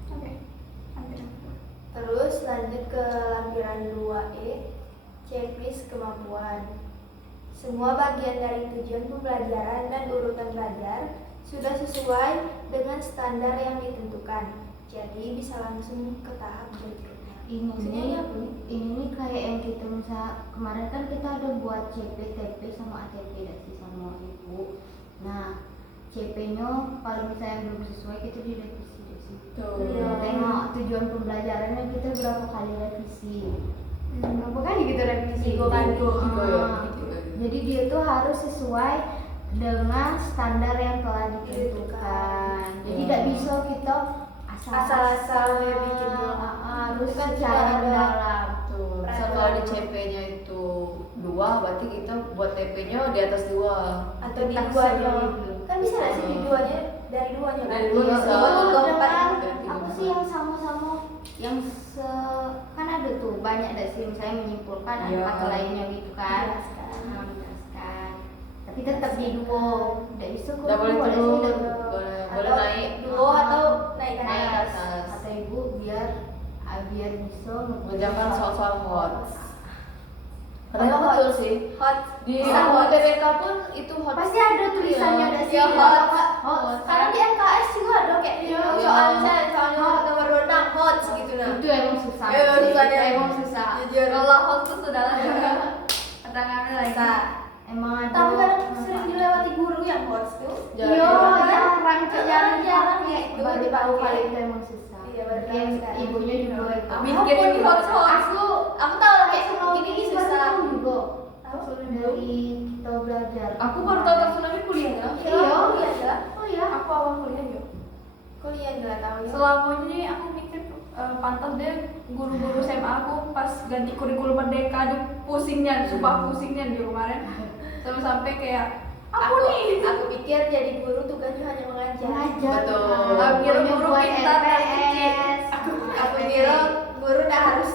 Oke. Terus lanjut ke lampiran 2E, checklist kemampuan. Semua bagian dari tujuan pembelajaran dan urutan belajar sudah sesuai dengan standar yang ditentukan. Jadi bisa langsung ke tahap berikutnya. Maksudnya apa nih? Ini kayak yang kita misal kemarin kan kita ada buat CP, TP sama ATP dan sih sama ibu. Nah, CP-nya kalau misalnya belum sesuai kita direvisi deh sih. Tuh. Tengok tujuan pembelajarannya kita berapa kali revisi. Berapa kali kita revisi? 3 kali. Tiga ya, Ah. tiga. Jadi dia tuh harus sesuai dengan standar yang telah ditentukan. Jadi Ya. tidak bisa kita Asal-asal bikin doang. harus Itu kan secara juga ada mendalam. Tuh, misal kalau di CP-nya itu 2, berarti kita buat TP-nya di atas 2. Atau di Tetap duanya. seperti itu. Kan bisa nggak sih di duanya dari duanya kan? Dari dua Iya, bisa. iya, Tiga, empat. dengan Tiga, apa tiga. sih yang sama-sama yang kan ada tuh banyak ada sih misalnya menyimpulkan Iya. empat lainnya gitu kan. Menjelaskan. Nah, menjelaskan. Tapi tetap di duo, tidak bisa kok Nggak boleh duo, turun, ada sih, boleh Atau naik. duo atau naik ke Naik ke atas. atas. kata ibu biar bisa Mengerjakan soal-soal hot. Apa Padahal hot? betul sih. Hot. Di Bisa hot. UTBK pun itu hot. pasti ada tulisannya Iya. ada sih. Iya, hot. Hot. Sekarang di MKS juga ada kayak Iya. soal misalnya soalnya hot nomor 6 hot gitu nah. Itu emang susah. Emang susah, Itu ya. emang susah. Jujur. Kalau host tuh sudah lah. Kadang lagi. Bisa. Emang ada. Tapi kadang sering dilewati guru yang host tuh. Iya, jarang Jarang kayak gitu baru tahu dipakai. kali itu emang susah. Iya, baru tahu Mungkin sekarang. ibunya juga itu. Mikir Apapun gitu. host. Aku tahu lah kayak Taksonomi gini baru susah. tahu juga. Taksonomi Dari kita belajar. Aku baru tahu taksonomi kuliah ya. Iya. Kuliah ya. Oh iya. Aku awal kuliah yuk. Kuliah nggak tahu ya. Selama ini aku mikir pantas deh guru-guru SMA aku pas ganti kurikulum merdeka aduh pusingnya, sumpah pusingnya di kemarin. Sampai kayak Aku pikir jadi guru tugasnya hanya mengajar. Mengajar. Betul. Aku kira Pokoknya guru buat pintar dan LPS. Aku kira guru udah harus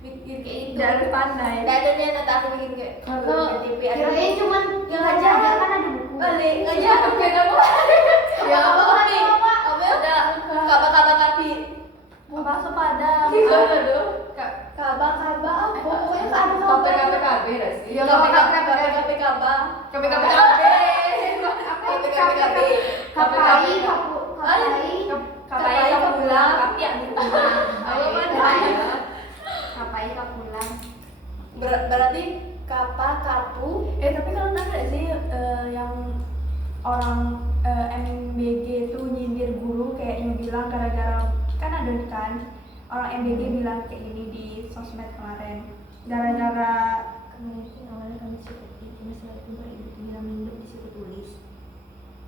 bikin kayak itu. dan pandai. Nggak ada niat aku bikin kayak guru TV. Kirain cuman yang ngajar ngajar kan ada buku. balik ngajar kayak kamu. Ya apa nih? Apa ada kabar kapi. Apa sepada? Kabar apa? Pokoknya ada kabar. KPKB dah sih. Ya KPKB kabar. KPKB. KPKB. Kapai, kapai. Kapai kapulang, kapi ya. Kapai kapulang. Berarti kapu. Tapi kalau ada sih yang orang MBG itu nyindir guru kayaknya bilang gara-gara kan ada kan orang MBG bilang kayak gini di sosmed kemarin gara-gara Kemarin itu awalnya kami seperti masalah itu beribu tinggal minum di situ tulis.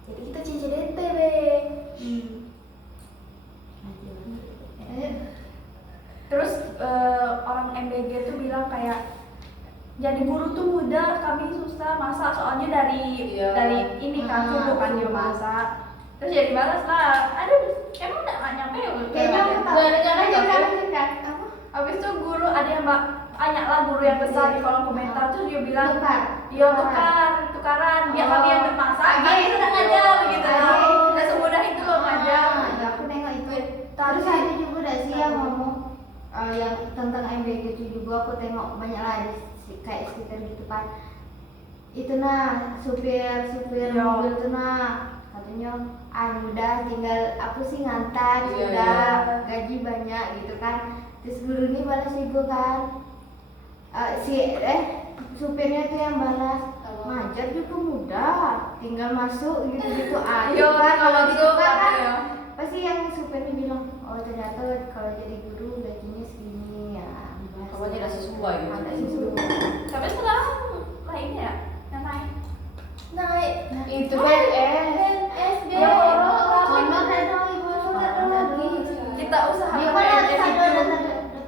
Jadi kita CCDT be. terus orang MBG itu bilang kayak jadi guru tuh mudah, kami susah masak soalnya dari Iya. ini kan suruh kan dia masak. Terus jadi balas lah, aduh emang nggak nyampe ya? Kayaknya aku tahu. Lanjutkan. Apa? Habis itu guru ada yang banyak lah guru yang besar di kolom komentar tuh dia bilang Tukar. iya tukaran biar kami yang bermasak kami udah ngajar gitu udah semudah itu loh ngajar. Ya, aku nengok itu. Terus ada juga ada sih yang ngomong yang tentang MBG itu juga aku tengok banyak lah kayak stiker gitu kan. Itu nah supir Iya. mobil tuh nah katanya udah tinggal aku sih ngantar Iya, sudah gaji banyak gitu kan. Terus guru ini balas juga kan supirnya tuh yang balas ngajar juga mudah tinggal masuk gitu aja Iya, kan kalau masuk, gitu kan iya. pasti yang supirnya bilang oh ternyata kalau jadi guru gajinya segini ya dibahas. Pokoknya ada sesuai gitu. Ada sesuai. Tapi sekarang lainnya ya yang naik. Naik. Itu PNS. PNS be. Ya, Honor ada ibu lagi. Kita usaha dia kan ada satu ada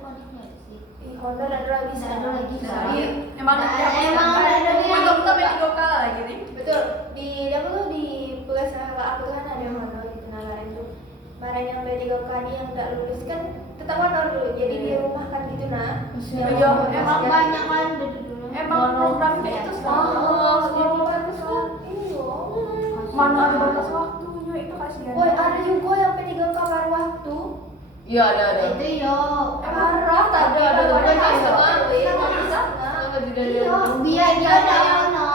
kodenya sih. Honor ada lagi Bisa ada lagi Nah, sih. emang Emang ada dia. untuk kita pengen lokal lagi nih. Betul. Di apa tuh di tugas aku tuh kan ada yang honor di Tenagaran tuh. Kemarin yang B3K ini yang nggak lulus kan tetap honor dulu. Jadi di rumah kan gitu nah. Iya, emang banyak kan dari dulu. Emang program kayak itu Oh, sekarang. jadi bagus kan. Iya. Mana ada batas waktunya itu kasihan. Woi, ada juga yang P3K baru waktu. Iya ada. Itu yo. Marah tadi Ada, ada bukan yang setengah. setengah. Sama juga Iya, dia. biar dia ada yang honor.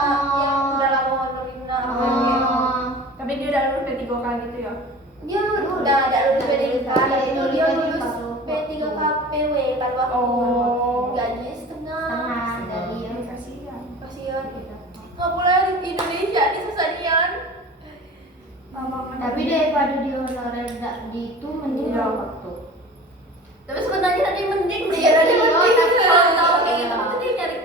udah lama honorin nah. Tapi dia udah lulus P3K gitu ya. Dia udah ada lulus P3K, itu dia lulus Baru. P3K PW pada waktu Oh. gajinya setengah. Setengah dari yang Kasihan. Kasihan nggak boleh di Indonesia di susanian. tapi daripada di honorer di itu mending Iya. waktu. Tapi sebenarnya tadi mending sih. Iya, tadi Kalau mending. kalau tahu kayak gitu mungkin dia nyari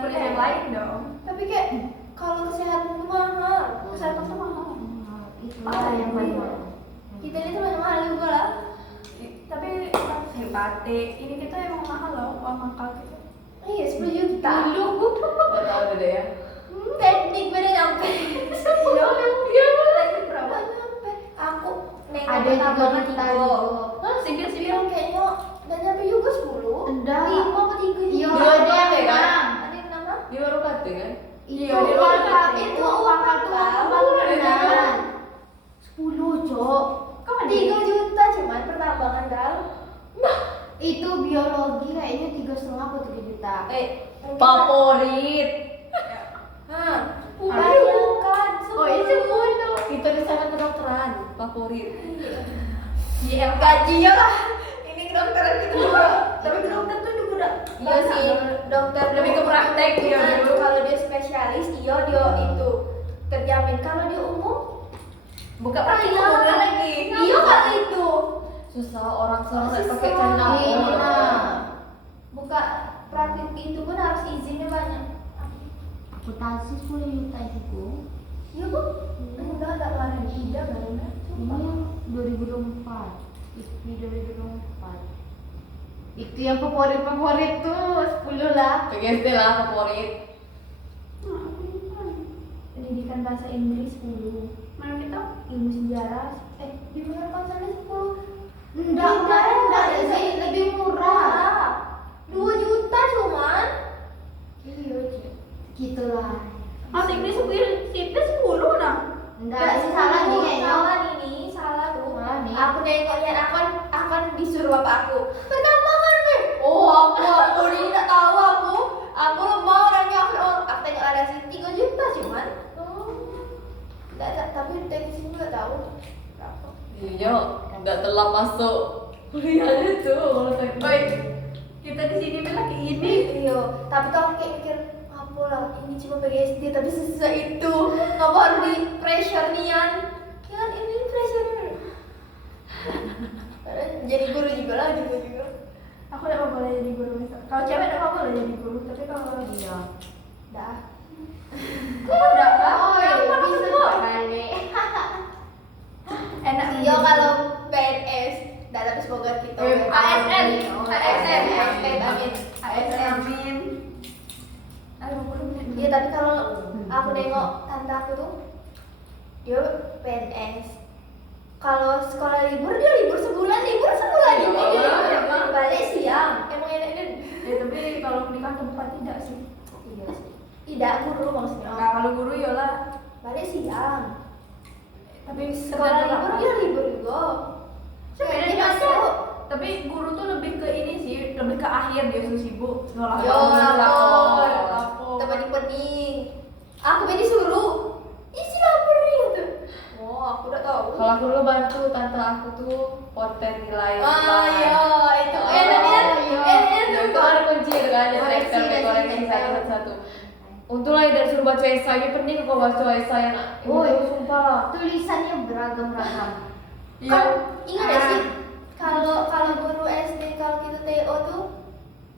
kuliah yang lain dong. Tapi kayak kalau kesehatan itu mahal. Kesehatan tuh mahal. Itulah yang banyak. Kita ini tuh mahal juga lah. Tapi hepatik ini kita emang mahal loh uang makan kita. Iya 10 juta. Nggak tahu deh ya. Teknik beda nyampe. Iya, teknik berapa? Nyampe. Aku nengok Ada juga pertambangan juta Igo. juga. Sipil Bilang kayaknya dan nyampe juga 10. Ada. 5 apa 3 Iya, Dua ada doang yang ya, kan? enam. Ada yang nama? Dia baru kate kan? Iya, Itu di uang luar pangkat, itu itu uang uang pangkat tuh pangkat. pembangunan. 10 cok. Kapan 3 juta cuman pertambangan gal. Itu biologi kayaknya 3,5 atau 3 juta. Favorit. Hah. Bayangkan Oh, itu 10. Itu di sana kedokteran. Favorit. Iya, gajinya lah. Ini kedokteran gitu. tapi dokter tuh juga udah Iya sih, dokter lebih ke praktek ya Nah, dulu. kalau di spesialis, iya dia itu terjamin. Kalau dia umum, Buka praktikum iya. bener lagi. Iya kan itu. Susah orang sekarang Susah. pakai cari nama. Iya. Buka praktik itu pun harus izinnya banyak. Akuntansi 10 juta itu. Iya bu, enggak kemarin tidak karena. Ini yang 2024. ISPI 2024. Itu yang favorit tuh 10 lah. PGSD lah favorit. Pendidikan bahasa Inggris 10. Mana kita? Ilmu sejarah. Di bulan konselnya 10. Enggak sih, lebih murah. 2 juta cuman. Iya, gitulah. Mas Inggris sipil 10 nah. Enggak sih, salah nih kayaknya. Salah ini, salah tuh. Salah nih. Aku nengoknya akan disuruh bapak aku. Pertambangan nih. Oh aku ini tidak tahu aku. Aku lemah orangnya aku tengok ada sih 3 juta cuman. Tidak, tapi dari sini nggak tahu berapa. Iya, nggak telah masuk kuliahnya tuh. Oi, kita di sini bilang kayak gini. Iya, tapi tuh aku kayak mikir apa lah ini cuma PGSD tapi sesusah itu ngapa harus di pressure nian ya kan ini pressure jadi guru juga lah juga. Aku tidak boleh jadi guru misal. Kalau cewek tidak boleh jadi guru, tapi kalau Iya. Dah. kok tidak kan? Oh, Yang iya, mana bisa semua? kali. Enak. Iya kalau PNS dah tapi semoga kita ASN. ASN amin ASN. Amin. Ayo, 20 menit. Iya tapi kalau aku nengok tante aku tuh dia PNS. Kalau sekolah libur dia libur sebulan juga dia balik siang. Emang enak kan? Ya, tapi kalau di kantor tempat tidak sih. Iya sih. Tidak guru maksudnya. Nah, kalau guru ya lah. Balik siang. Tapi Sekolah libur dia libur juga. Sebenarnya Jadi masuk. masuk. Tapi guru tuh lebih ke ini sih, lebih ke akhir dia tuh sibuk ngolah Yo lapor. Teman pening. Aku be disuruh isi lapor nih gitu. Oh aku udah tahu. Kalau aku dulu bantu tante aku tuh poten nilai. Iya itu. Itu ada kunci itu kan, jadi Koreksi, koreksi koreksi. satu-satu. Untunglah dari suruh baca esai, pening kok baca esai yang Woi. itu sumpah lah. Tulisannya beragam-ragam. Kan ingat gak sih kalau guru SD kalau kita TO tuh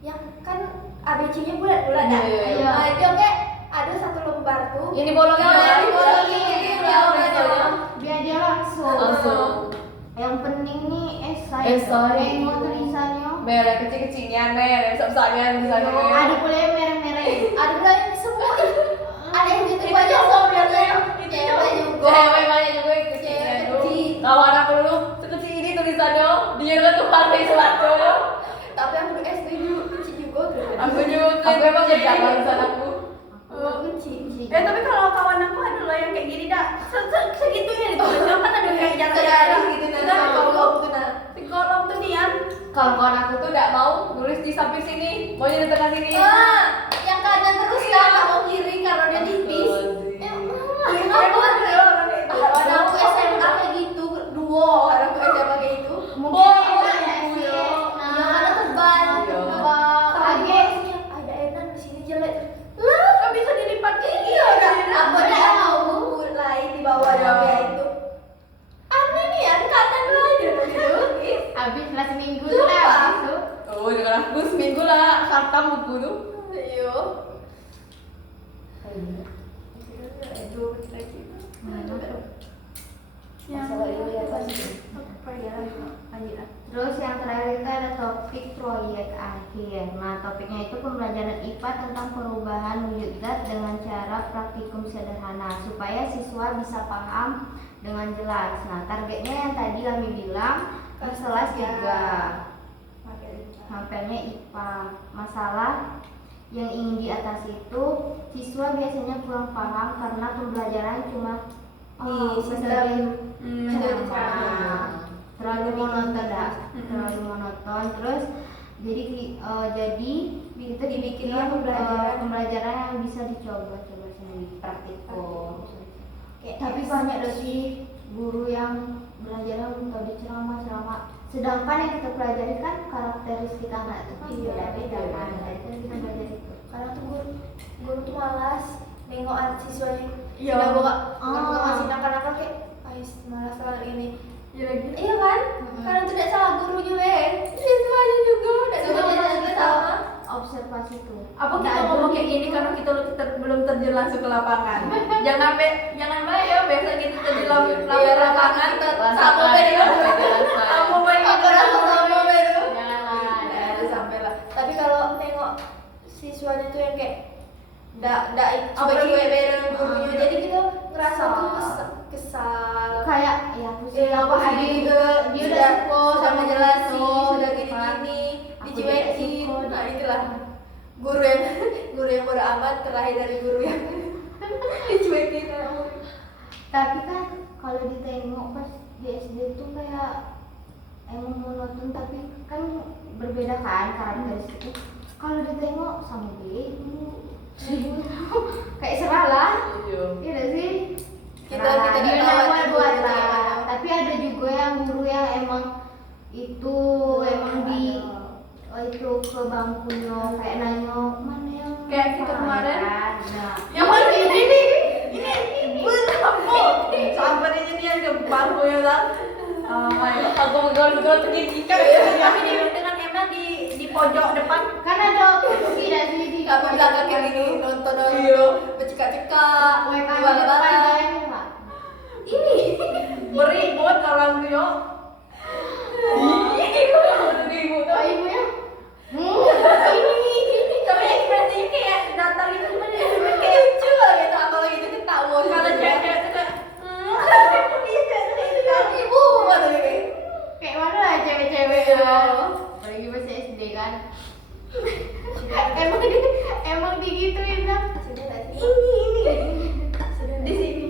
yang kan ABC-nya bulat-bulat dah. Iya, iya. Nah, dia kayak ada satu lembar tuh. Ini bolongnya Yang apa? dibolongin gitu ya. Biar dia langsung. Langsung. Yang penting nih esai. Esai. Tengok tulisannya. Merah kecil-kecilnya, merah besar-besarnya tulisannya. Ada pula yang merah-merah. Ada pula yang semua. Ada yang gitu Itu banyak cowok yang biasanya. cewek juga. Cewek banyak juga yang kecilnya Cewek tuh. kecil. Kalau anak dulu sekecil ini tulisannya, dia udah tuh partai selacanya. Tapi aku di SD dulu kecil juga. Aku juga. Aku emang jadi apa tulisan aku? Kecil. Tapi kalau kawan aku ada loh yang kayak gini dah. Segitunya ditulisnya kan ada kayak jarak-jarak gitu Nah, nah. Kalau tuh nah. di kolom tuh nian. Kalau kawan aku tuh nggak mau nulis di samping sini, maunya di tengah sini. Yang kanan terus kan nggak mau kiri karena dia tipis. Ada aku SMA kayak gitu, dua orang aku SMA kayak gitu. Mungkin enak ya sih. Ya karena tebal, Iya. tebal. Kaget. Ada enak di sini jelek. Lah, Gak bisa dilipat kayak gini. iya kan? Aku ada mau buku lain di bawah ya itu. Aneh nih, kan kanan dulu aja gitu. Habis lah seminggu Sumpah. lah habis tuh. Oh, dengan aku seminggu lah khatam buku tuh. Iya. Masalah ini ya pasti. Terus yang terakhir itu ada topik proyek akhir. Nah, topiknya itu pembelajaran IPA tentang perubahan wujud zat dengan cara praktikum sederhana supaya siswa bisa paham dengan jelas. Nah, targetnya yang tadi kami bilang kelas 3. Hampirnya IPA. Masalah yang ingin diatasi itu siswa biasanya kurang paham karena pembelajaran cuma Sistem ceramah. Terlalu monoton dah, terlalu monoton. Terus jadi itu dibikinnya pembelajaran yang bisa dicoba-coba sendiri, praktikum. Tapi banyak loh sih guru yang belajar untuk di ceramah. Sedangkan yang kita pelajari kan karakteristik anak itu kan beda-beda kan. Nah, itu yang kita belajar itu. Karena tuh guru tuh malas. nengok siswanya Iya. sudah buka masih nakal-nakal kayak ais malah selalu ini. Iya lagi. Iya kan? Karena tidak salah gurunya siswanya juga tidak juga sama. Observasi tuh. Apa kita ngomong kayak gini karena kita belum terjun langsung ke lapangan. jangan ya biasa kita terjun lapangan sama beda. Sama beda. Aku rasa sama beda. Janganlah. Ya, sampai lah. Tapi kalau nengok siswanya tuh yang kayak ndak cuek-cuek bareng gurunya, jadi kita ngerasa tuh kesal. Kayak ya aku sih Apa ada sih juga dia udah suka sudah sama menjelaskan, gitu. sudah gini-gini, Aku dicuekin. tidak suka. Nah itulah guru yang bodo amat terlahir dari guru yang dicuekin sama murid. Tapi kan kalau ditengok pas di SD tuh kayak emang monoton, tapi kan berbeda kan karakteristiknya. Kalau ditengok sama dia ibu kayak salah Iya. iya gak sih? Kita Dia nggak tahu buat hati buat gurunya lah. gimana. Tapi ada juga yang guru yang emang itu emang di itu ke bangkunya kayak nanya mana yang Kayak kita salah, kemarin. kan? Nah, Yang mana ini berapa? Sampai ini yang ke bangku ya kan? Aku megang-megang pendidikan. Kami dengan Emma di pojok depan. kan ada kursi dan sini di Kami belakang kayak gini nonton bercekak-cekak, WK di bala-bala. depan kayaknya nggak? Beri buat orang tuh yo. Oh ibunya? Tapi ekspresinya kayak datar gitu kan ya. Kayak lucu lah gitu, apalagi itu ketawa. Kalau cewek-cewek tuh kayak Iya, cewek itu kan ibu atau kayak Kayak mana lah cewek-cewek Iya. ya? Apalagi masih SD kan? emang digituin kan? sudah tadi ini sudah di sini.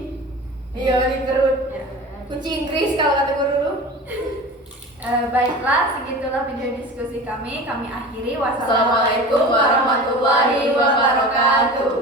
Iya, di perut. Kunci Inggris kalau kata guru lu. Baiklah, segitulah video diskusi kami akhiri. Assalamualaikum warahmatullahi wabarakatuh.